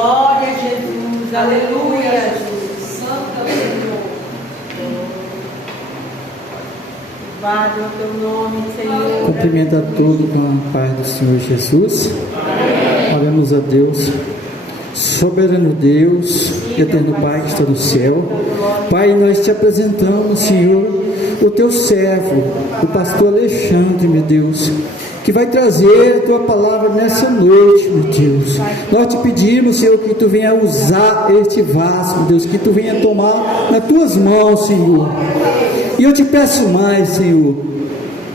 Glória a Jesus. Aleluia, Jesus. Santo é o Senhor. Louvado é o teu nome, Senhor. Cumprimento a todos com a paz do Senhor Jesus. Oramos a Deus. Soberano Deus, eterno Pai que está no céu. Pai, nós te apresentamos, Senhor, o teu servo, o pastor Alexandre, meu Deus, que vai trazer a tua palavra nessa noite, meu Deus. Nós te pedimos, Senhor, que tu venha usar este vaso, meu Deus, que tu venha tomar nas tuas mãos, Senhor. E eu te peço mais, Senhor,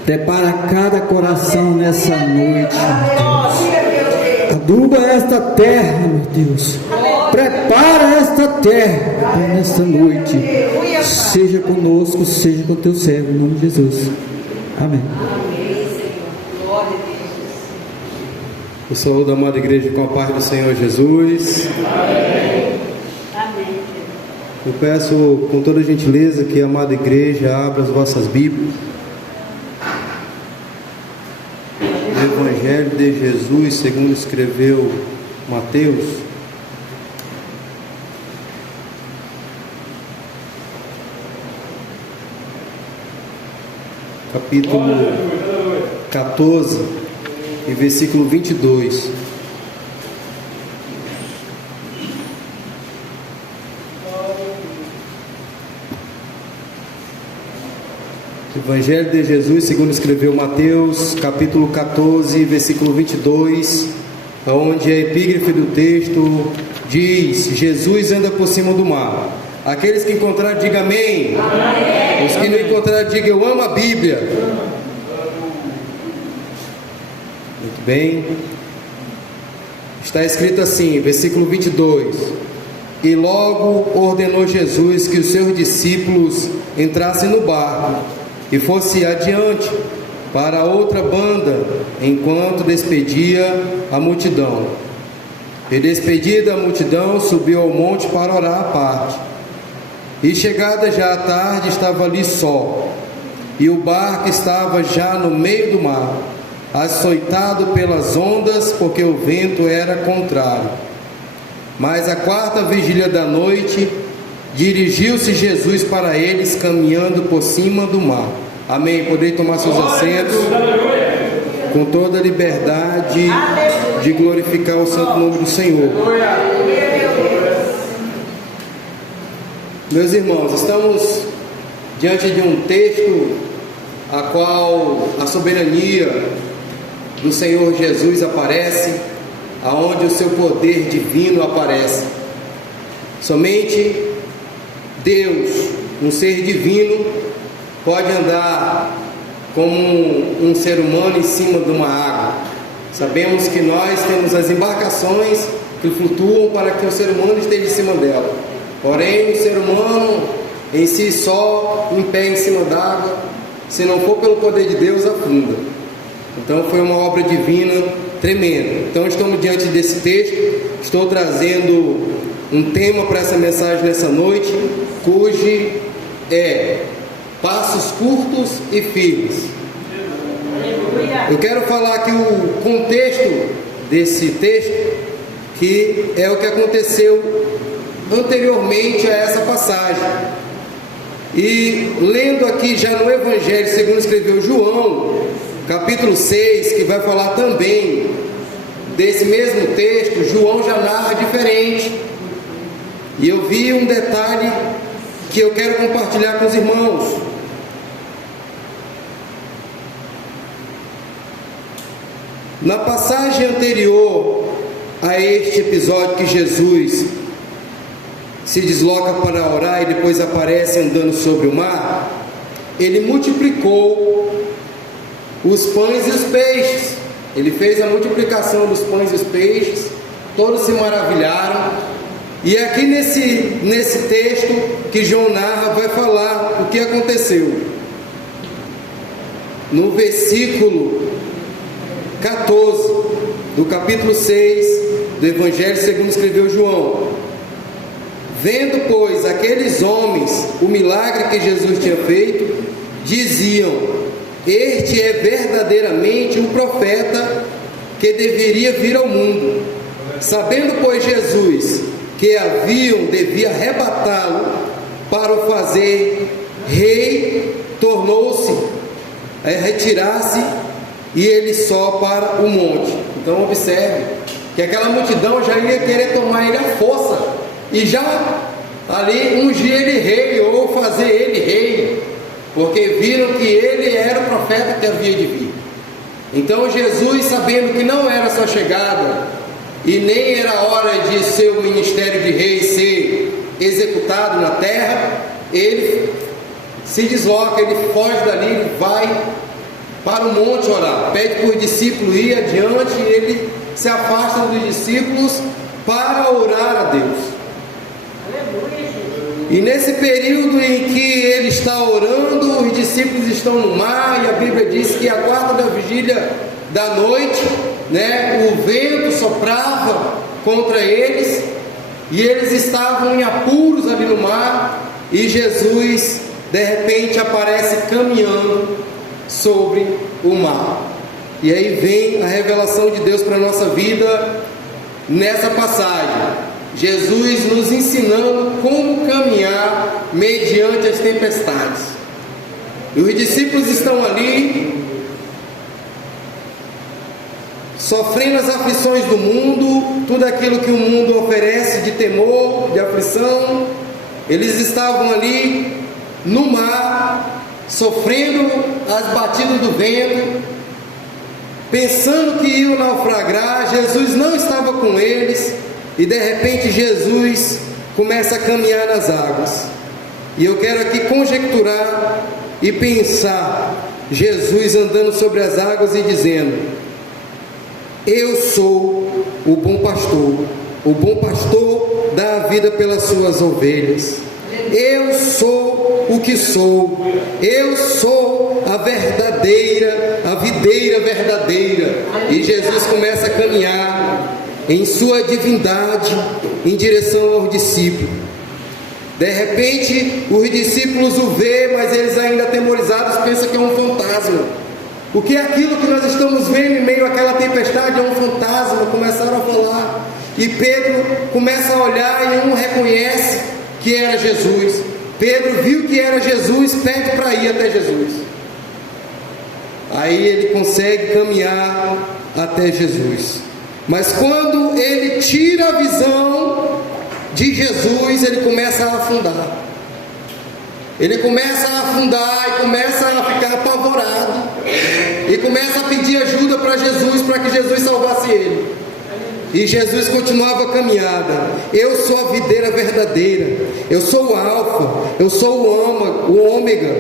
prepara cada coração nessa noite, meu Deus. Aduba esta terra, meu Deus. Prepara esta terra nesta noite. Seja conosco, seja com teu servo, em nome de Jesus. Amém. Eu saúdo a amada igreja com a paz do Senhor Jesus. Amém. Eu peço com toda gentileza que a amada igreja abra as vossas Bíblias. O Evangelho de Jesus, segundo escreveu Mateus. Capítulo 14 e versículo 22. Evangelho de Jesus, segundo escreveu Mateus, capítulo 14, versículo 22, onde a epígrafe do texto diz: Jesus anda por cima do mar. Aqueles que encontrarem, digam amém. Amém. Os que não encontrarem, digam eu amo a Bíblia. Muito bem. Está escrito assim, versículo 22: E logo ordenou Jesus que os seus discípulos entrassem no barco e fosse adiante para outra banda, enquanto despedia a multidão. E despedida a multidão, subiu ao monte para orar à parte. E chegada já a tarde, estava ali só, e o barco estava já no meio do mar, açoitado pelas ondas, porque o vento era contrário. Mas à quarta vigília da noite, dirigiu-se Jesus para eles, caminhando por cima do mar. Amém. Podem tomar seus assentos com toda a liberdade de glorificar o santo nome do Senhor. Meus irmãos, estamos diante de um texto a qual a soberania do Senhor Jesus aparece, aonde o seu poder divino aparece. Somente Deus, um ser divino, pode andar como um ser humano em cima de uma água. Sabemos que nós temos as embarcações que flutuam para que o ser humano esteja em cima dela. Porém, o ser humano em si só, em pé em cima d'água, se não for pelo poder de Deus, afunda. Então foi uma obra divina tremenda. Então estamos diante desse texto. Estou trazendo um tema para essa mensagem nessa noite, cujo é passos curtos e firmes. Eu quero falar aqui o contexto desse texto, que é o que aconteceu anteriormente a essa passagem. E lendo aqui já no Evangelho segundo escreveu João, capítulo 6, que vai falar também desse mesmo texto, João já narra diferente. E eu vi um detalhe que eu quero compartilhar com os irmãos. Na passagem anterior a este episódio que Jesus se desloca para orar e depois aparece andando sobre o mar, ele multiplicou os pães e os peixes. Ele fez a multiplicação dos pães e os peixes, todos se maravilharam. E aqui nesse texto que João narra, vai falar o que aconteceu. No versículo 14 do capítulo 6 do Evangelho segundo escreveu João: Vendo, pois, aqueles homens o milagre que Jesus tinha feito, diziam: Este é verdadeiramente o profeta que deveria vir ao mundo. Sabendo, pois, Jesus que devia arrebatá-lo para o fazer rei, tornou-se a retirar-se e ele só para o monte. Então observe que aquela multidão já ia querer tomar ele à força e já ali ungir ele rei ou fazer ele rei, porque viram que ele era o profeta que havia de vir. Então Jesus, sabendo que não era sua chegada e nem era hora de seu ministério de rei ser executado na terra, ele se desloca, ele foge dali, ele vai para o monte orar, pede para os discípulos ir adiante e ele se afasta dos discípulos para orar a Deus. E nesse período em que ele está orando, os discípulos estão no mar, e a Bíblia diz que a quarta da vigília da noite, o vento soprava contra eles, e eles estavam em apuros ali no mar, e Jesus de repente aparece caminhando sobre o mar. E aí vem a revelação de Deus para a nossa vida nessa passagem. Jesus nos ensinando como caminhar mediante as tempestades. E os discípulos estão ali, sofrendo as aflições do mundo, tudo aquilo que o mundo oferece de temor, de aflição. Eles estavam ali no mar, sofrendo as batidas do vento, pensando que iam naufragar. Jesus não estava com eles. E de repente Jesus começa a caminhar nas águas. E eu quero aqui conjecturar e pensar Jesus andando sobre as águas e dizendo: eu sou o bom pastor dá a vida pelas suas ovelhas. Eu sou o que sou, eu sou a videira verdadeira. E Jesus começa a caminhar em sua divindade em direção aos discípulos. De repente os discípulos o vê, mas eles ainda atemorizados pensam que é um fantasma. O que é aquilo que nós estamos vendo em meio àquela tempestade? É um fantasma. Começaram a falar, e Pedro começa a olhar e um reconhece que era Jesus. Pedro viu que era Jesus, pede para ir até Jesus. Aí ele consegue caminhar até Jesus. Mas quando ele tira a visão de Jesus, ele começa a afundar. Ele começa a afundar e começa a ficar apavorado. E começa a pedir ajuda para Jesus, para que Jesus salvasse ele. E Jesus continuava a caminhada. Eu sou a videira verdadeira. Eu sou o alfa. Eu sou o ômega.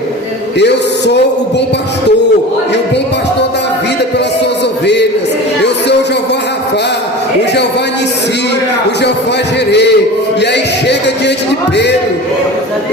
Eu sou o bom pastor. E o bom pastor dá a vida pelas suas ovelhas. Eu sou o Jeová Rafá, o Jeová Nissi, o Jeová Jerê. E aí chega diante de Pedro,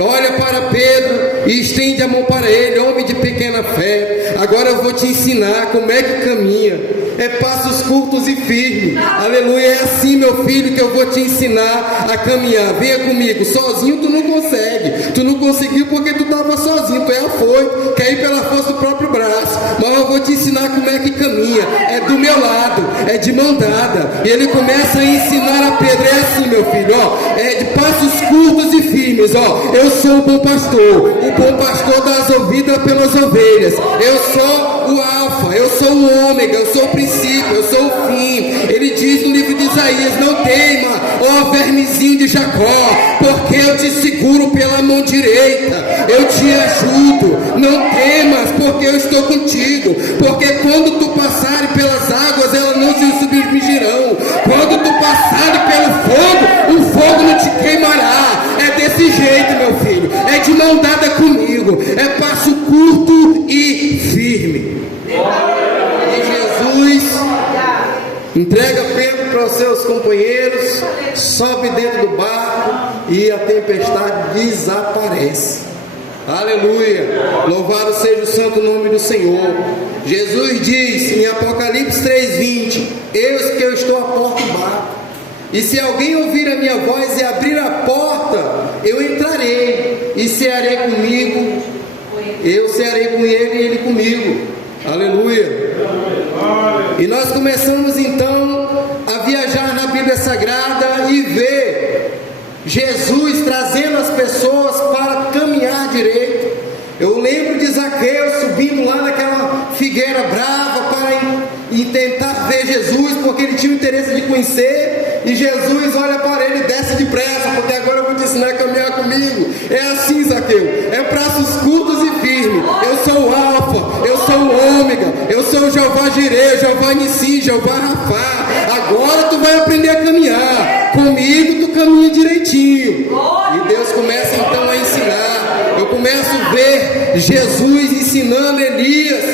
olha para Pedro e estende a mão para ele: homem de pequena fé, agora eu vou te ensinar como é que caminha. É passos curtos e firmes. Aleluia. É assim, meu filho, que eu vou te ensinar a caminhar. Venha comigo. Sozinho tu não consegue. Tu não conseguiu porque tu estava sozinho. Tu é afoito, quer ir pela força do próprio braço. Mas eu vou te ensinar como é que caminha. É do meu lado, é de mão dada. E ele começa a ensinar a Pedro. É assim, meu filho, é de passos curtos e firmes. Eu sou o bom pastor. O bom pastor dá as vidas pelas ovelhas. Eu sou o alfa, eu sou o ômega, eu sou o princípio, eu sou o fim. Ele diz no livro de Isaías: não teima, ó vermezinho de Jacó, porque eu te seguro pela mão direita, eu te ajudo. Não temas, porque eu estou contigo. Porque quando tu passares pelas águas, elas não se submergirão. Quando tu passares pelo fogo, o fogo não te queimará. É desse jeito, meu filho, é de mão dada comigo, é passo curto e firme. E Jesus entrega Pedro para os seus companheiros, sobe dentro do barco e a tempestade desaparece. Aleluia, louvado seja o santo nome do Senhor. Jesus diz em Apocalipse 3:20: eis que eu estou à porta do barco, e se alguém ouvir a minha voz e abrir a porta, eu entrarei e cearei comigo, eu cearei com ele e ele comigo. Aleluia. E nós começamos então a viajar na Bíblia Sagrada e ver Jesus trazendo as pessoas para caminhar direito. Eu lembro de Zaqueu subindo lá naquela figueira brava para tentar ver Jesus, porque ele tinha o interesse de conhecer, e Jesus olha para ele e desce depressa, porque agora eu vou te ensinar a caminhar comigo. É assim, Zaqueu, é braços curtos e firmes. Eu sou o Alfa, eu sou o Ômega, eu sou o Jeová Jireh, Jeová Nissi, Jeová Rafá. Agora tu vai aprender a caminhar comigo, tu caminha direitinho. E Deus começa então a ensinar. Eu começo a ver Jesus ensinando Elias.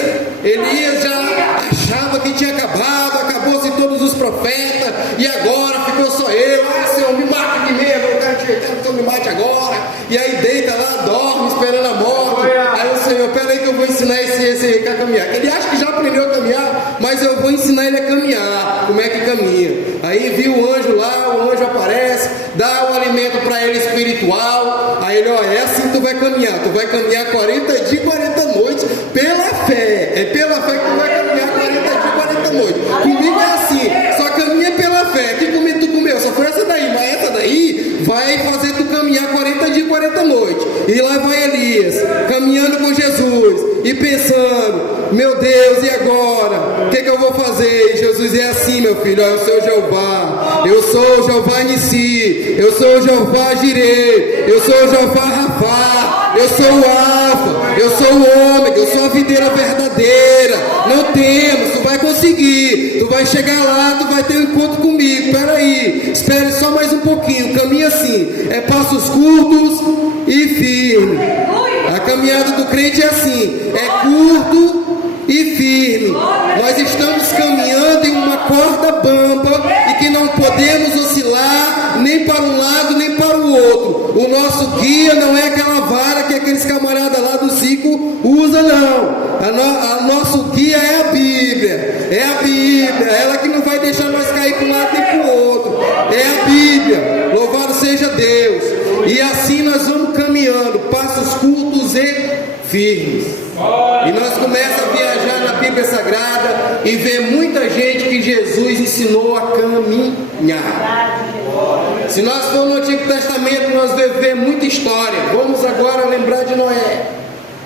Elias já achava que tinha acabou-se todos os profetas, e agora ficou só eu. Senhor, me mate primeiro, eu quero que o Senhor me mate agora. E aí deita lá, dorme, esperando a morte. Aí o Senhor, peraí que eu vou ensinar esse a caminhar. Ele acha que já aprendeu a caminhar, mas eu vou ensinar ele a caminhar. Como é que caminha? Aí viu o anjo lá, o anjo aparece, dá o alimento para ele espiritual. Aí ele, é assim que tu vai caminhar 40 dias e 40 noites pela fé. É pela fé que tu vai caminhar 40 dias e 40 noites. Comigo é assim, só caminha pela fé. Que comida tu comeu? Só foi essa daí, mas essa daí vai fazer tu caminhar 40 dias e 40 noites. E lá vai Elias, caminhando com Jesus e pensando, meu Deus, e agora? O que eu vou fazer? E Jesus é assim, meu filho, eu sou Jeová, eu sou o Jeová Nissi, eu sou o Jeová Jireh, eu sou o Jeová Rafá, eu sou o Alfa, eu sou o Ômega, eu sou a videira verdadeira. Não temos, tu vai conseguir, tu vai chegar lá, tu vai ter um encontro comigo. Peraí, espere só mais um pouquinho. Caminha assim, é passos curtos e firmes. A caminhada do crente é assim, é curto e firme. Nós estamos caminhando em uma corda bamba e que não podemos oscilar nem para um lado nem para o outro. O nosso guia não é aquela vara que aqueles camaradas lá do circo usam, não. A nosso guia é a Bíblia. É a Bíblia, ela que não vai deixar nós cair para um lado nem para o outro. É a Bíblia, louvado seja Deus. E assim nós vamos caminhando, passos curtos e firmes. E nós começamos a viajar na Bíblia Sagrada e ver muita gente que Jesus ensinou a caminhar. Se nós formos no Antigo Testamento, nós vamos ver muita história. Vamos agora lembrar de Noé.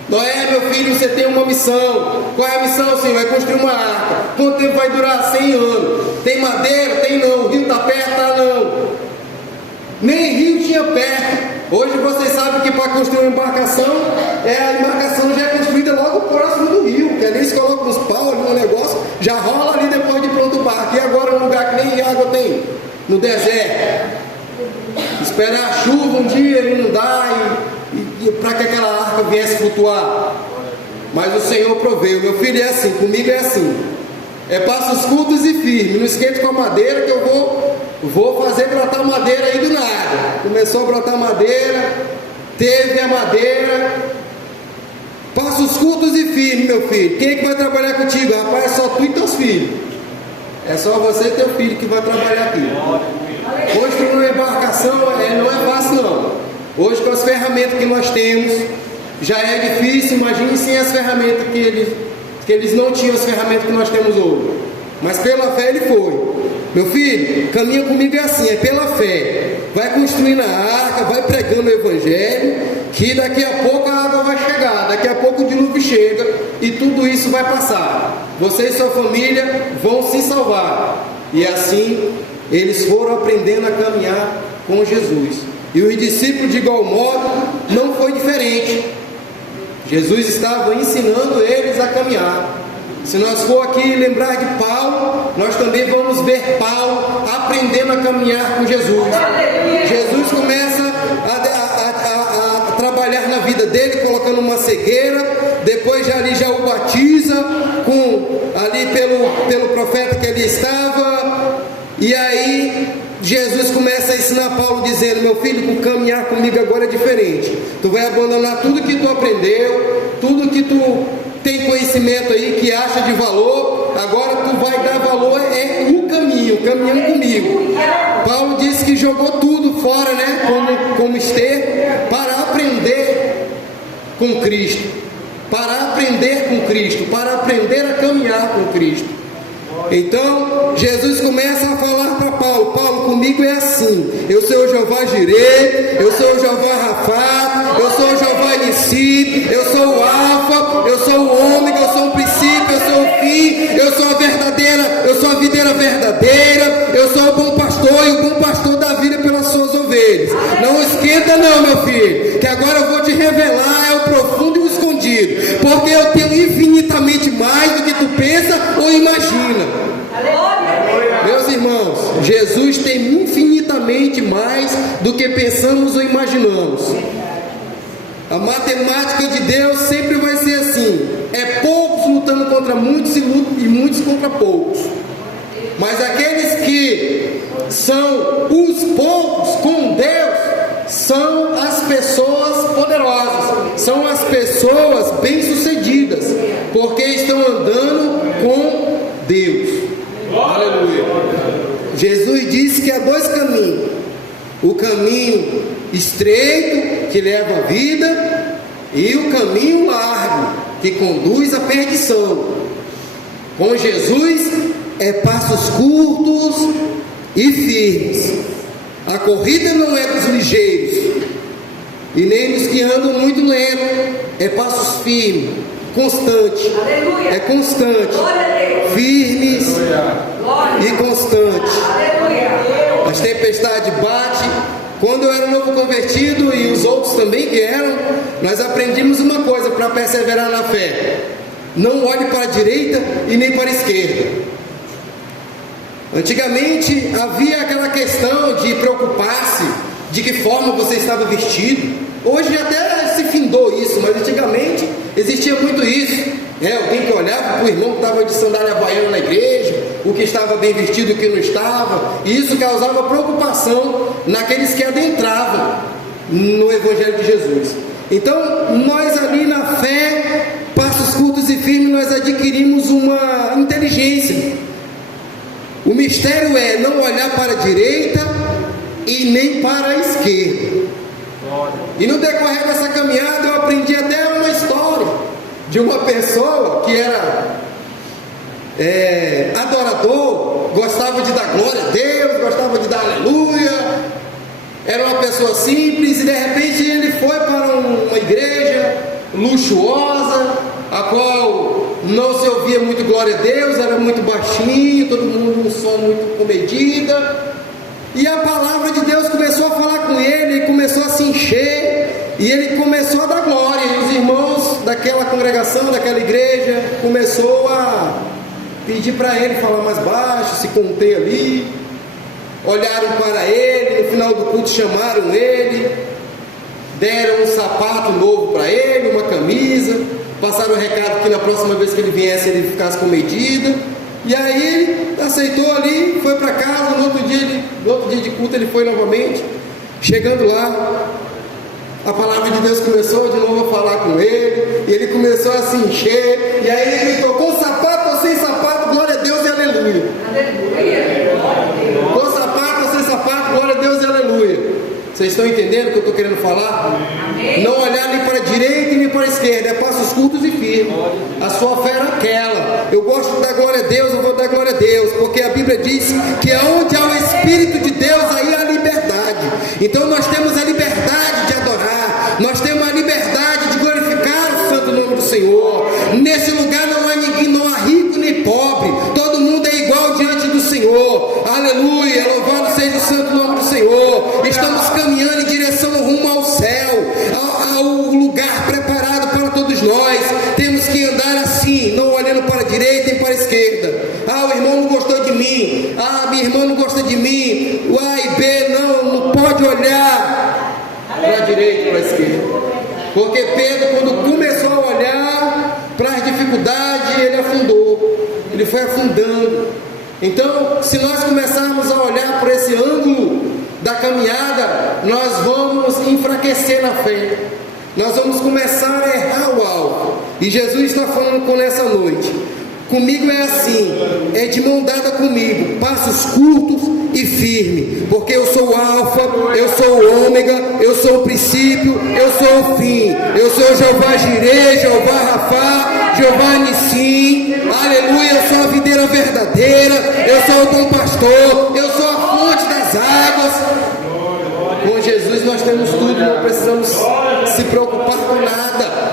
Noé, meu filho, você tem uma missão. Qual é a missão, Senhor? É construir uma arca. Quanto tempo vai durar? 100 anos. Tem madeira? Tem não. O rio está perto? Está não. Nem rio tinha perto. Hoje vocês sabem que para construir uma embarcação, a embarcação já é construída logo próximo do rio, que ali se coloca os paus ali no negócio, já rola ali depois de pronto o barco. E agora um lugar que nem água tem, no deserto. Esperar a chuva um dia ele não dá e para que aquela arca viesse flutuar. Mas o Senhor proveu. Meu filho, é assim, comigo é assim. É passos curtos e firmes. Não esquente com a madeira que eu vou fazer brotar madeira aí do nada. Começou a brotar madeira, teve a madeira. Passos curtos e firmes, meu filho. Quem é que vai trabalhar contigo? Rapaz, é só tu e teus filhos. É só você e teu filho que vai trabalhar aqui. Construir uma embarcação não é fácil não. Hoje com as ferramentas que nós temos, já é difícil. Imagine sem as ferramentas que eles não tinham, as ferramentas que nós temos hoje. Mas pela fé ele foi. Meu filho, caminha comigo é assim, é pela fé. Vai construindo a arca, vai pregando o evangelho, que daqui a pouco a água vai chegar, daqui a pouco o dilúvio chega e tudo isso vai passar. Você e sua família vão se salvar. E assim eles foram aprendendo a caminhar com Jesus. E os discípulos, de igual modo, não foi diferente. Jesus estava ensinando eles a caminhar. Se nós for aqui lembrar de Paulo, nós também vamos ver Paulo aprendendo a caminhar com Jesus. Jesus começa a trabalhar na vida dele, colocando uma cegueira, depois já o batiza ali pelo profeta que ali estava, e aí Jesus começa a ensinar Paulo dizendo: meu filho, o caminhar comigo agora é diferente. Tu vai abandonar tudo que tu aprendeu, tudo que tu tem conhecimento aí, que acha de valor. Agora tu vai dar valor o caminho, caminhando comigo. Paulo disse que jogou tudo fora, né, como esterco, para aprender com Cristo, para aprender com Cristo, para aprender a caminhar com Cristo. Então Jesus começa a falar para Paulo: Paulo, comigo é assim, eu sou o Jeová Jireh, eu sou o Jeová Rapha, eu sou o Jeová Nissi, eu sou o Alfa, eu sou o Ômega, eu sou o princípio, eu sou o fim, eu sou a verdadeira, eu sou a videira verdadeira, eu sou o bom pastor, e o bom pastor dá vida pelas suas ovelhas. Não esquenta não, meu filho, que agora eu vou te revelar, é o profundo e o escondido, porque eu tenho infinitamente mais do que tu pensa ou imagina. Meus irmãos, Jesus tem infinitamente mais do que pensamos ou imaginamos. A matemática de Deus sempre vai ser assim: é poucos lutando contra muitos e muitos contra poucos. Mas aqueles que são os poucos com Deus são as pessoas poderosas, são as pessoas bem-sucedidas, porque estão andando com Deus. Aleluia. Jesus disse que há dois caminhos: o caminho estreito que leva à vida e o caminho largo que conduz à perdição. Com Jesus é passos curtos e firmes. A corrida não é dos ligeiros e nem dos que andam muito lento, é passos firmes, constante. Aleluia. É constante, firmes e constante. Aleluia. As tempestades batem. Quando eu era novo convertido e os outros também que eram, nós aprendimos uma coisa para perseverar na fé: não olhe para a direita e nem para a esquerda. Antigamente havia aquela questão de preocupar-se de que forma você estava vestido. Hoje até se findou isso, mas antigamente existia muito isso. Alguém que olhava para o irmão que estava de sandália havaiana na igreja, o que estava bem vestido e o que não estava, e isso causava preocupação naqueles que adentravam no Evangelho de Jesus. Então, nós ali na fé, passos curtos e firmes, nós adquirimos uma inteligência. O mistério é não olhar para a direita e nem para a esquerda. E no decorrer dessa caminhada eu aprendi até uma história de uma pessoa que era adorador, gostava de dar glória a Deus, gostava de dar aleluia, era uma pessoa simples, e de repente ele foi para uma igreja luxuosa, a qual não se ouvia muito glória a Deus, era muito baixinho, todo mundo um som muito comedida, e a palavra de Deus começou a falar com ele, ele começou a se encher, e ele começou a dar glória, e os irmãos daquela congregação, daquela igreja, começou a pedir para ele falar mais baixo, se conter ali, olharam para ele, no final do culto chamaram ele, deram um sapato novo para ele, uma camisa, passaram o recado que na próxima vez que ele viesse ele ficasse com medida, e aí ele aceitou ali, foi para casa. No outro dia de culto ele foi novamente. Chegando lá, a palavra de Deus começou de novo a falar com ele, e ele começou a se encher, e aí ele gritou: com sapato ou sem sapato, glória a Deus e aleluia. Com sapato ou sem sapato, glória a Deus e aleluia. Vocês estão entendendo o que eu estou querendo falar? Amém. Não olhar nem para a direita nem para a esquerda, é passos curtos e firmes. A sua fé era aquela: eu gosto de dar glória a Deus, eu vou dar glória a Deus, porque a Bíblia diz que onde há o Espírito de Deus, aí há a liberdade. Então nós temos a liberdade de adorar, nós temos a liberdade de glorificar o santo nome do Senhor. Nesse lugar não há ninguém, não há rico nem pobre, todo mundo é igual diante do Senhor. Aleluia, louvado seja o santo nome do Senhor. Estamos caminhando em direção rumo ao céu, ao lugar preparado para todos nós. Temos que andar assim, não olhando para a direita e para a esquerda. O irmão não gostou de mim, minha irmã não gosta de mim, o A e B, não pode olhar para a direita e para a esquerda, porque Pedro, quando começou a olhar para as dificuldades, ele afundou, ele foi afundando. Então, se nós começarmos a olhar por esse ângulo da caminhada, nós vamos enfraquecer na fé, nós vamos começar a errar o alvo. E Jesus está falando com nessa noite: comigo é assim, é de mão dada comigo, passos curtos e firme, porque eu sou o alfa, eu sou o ômega, eu sou o princípio, eu sou o fim, eu sou Jeová Jireh, Jeová Rafá, Jeová Nissim, aleluia, eu sou a videira verdadeira, eu sou o bom pastor, eu sou a fonte das águas. Com Jesus nós temos tudo, não precisamos se preocupar com nada,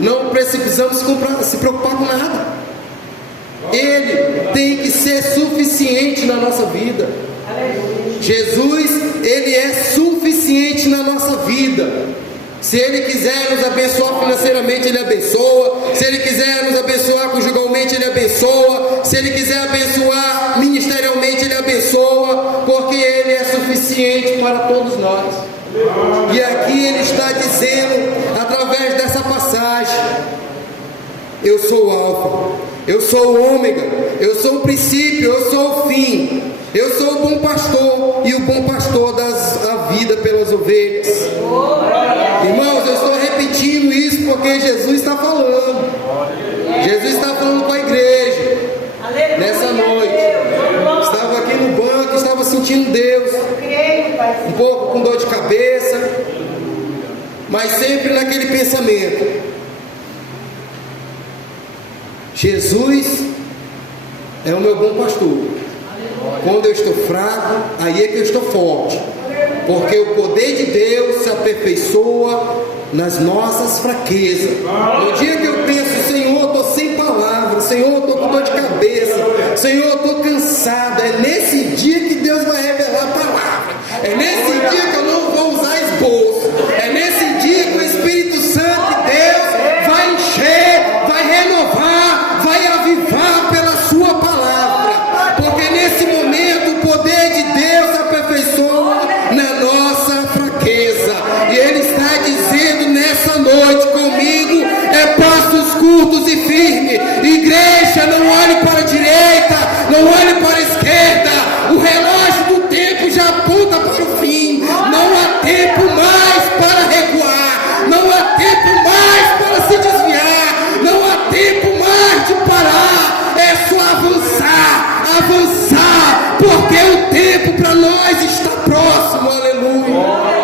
não precisamos se preocupar com nada. Ele tem que ser suficiente na nossa vida. Jesus, Ele é suficiente na nossa vida. Se Ele quiser nos abençoar financeiramente, Ele abençoa. Se Ele quiser nos abençoar conjugalmente, Ele abençoa. Se Ele quiser abençoar ministerialmente, Ele abençoa, porque Ele é suficiente para todos nós. E aqui Ele está dizendo, através dessa passagem: eu sou o alfa, eu sou o ômega, eu sou o princípio, eu sou o fim, eu sou o bom pastor, e o bom pastor dá a vida pelas ovelhas. Irmãos, eu estou repetindo isso porque Jesus está falando. Jesus está falando com a igreja nessa noite. Estava aqui no banco, estava sentindo Deus, um pouco com dor de cabeça, mas sempre naquele pensamento: Jesus é o meu bom pastor. Quando eu estou fraco, aí é que eu estou forte, porque o poder de Deus se aperfeiçoa nas nossas fraquezas. No dia que eu penso: Senhor, eu estou sem palavras, Senhor, eu estou com dor de cabeça, Senhor, eu estou cansado, é nesse dia que Deus vai revelar a palavra, é nesse dia que eu não vou usar esboço, é nesse dia que o Espírito Santo de Deus vai encher, vai renovar, vai avivar pela sua palavra, porque nesse momento o poder de Deus se aperfeiçoa na nossa fraqueza. E Ele está dizendo nessa noite comigo: é passos curtos e firmes. Igreja, não olhe para a direita, não olhe para a esquerda, o relógio do tempo já aponta para o fim. Não há tempo mais para recuar, não há tempo mais para se desviar, não há tempo mais de parar, é só avançar, avançar, porque o tempo para nós está próximo. Aleluia.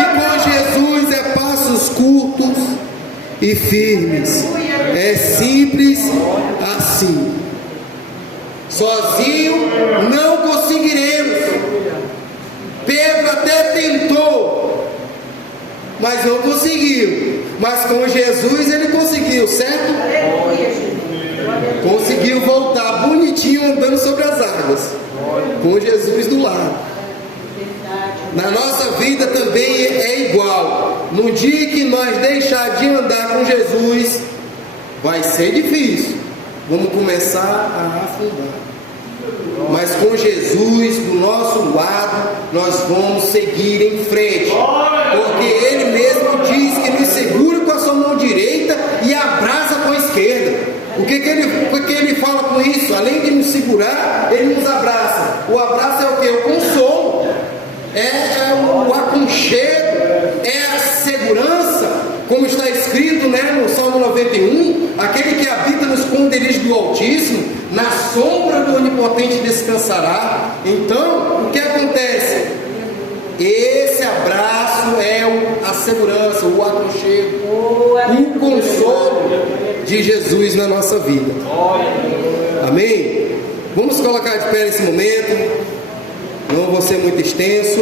E com Jesus é passos curtos e firmes, é simples assim. Sozinho não conseguiremos. Pedro até tentou, mas não conseguiu. Mas com Jesus ele conseguiu, certo? Conseguiu voltar bonitinho andando sobre as águas, com Jesus do lado. Na nossa vida também é igual. No dia que nós deixar de andar com Jesus, vai ser difícil. Vamos começar a afundar. Mas com Jesus do nosso lado, nós vamos seguir em frente, porque Ele mesmo diz que nos segura com a sua mão direita e abraça com a esquerda. O que ele fala com isso? Além de nos segurar, Ele nos abraça. O abraço é o que? O consolo, é o aconchego, é a segurança, como está escrito, no Salmo 91, aquele que habita no esconderijo do Altíssimo, na sombra do Onipotente descansará. Então, o que acontece? Esse abraço é a segurança, o aconchego, o consolo de Jesus na nossa vida. Amém? Vamos colocar de pé nesse momento. Não vou ser muito extenso.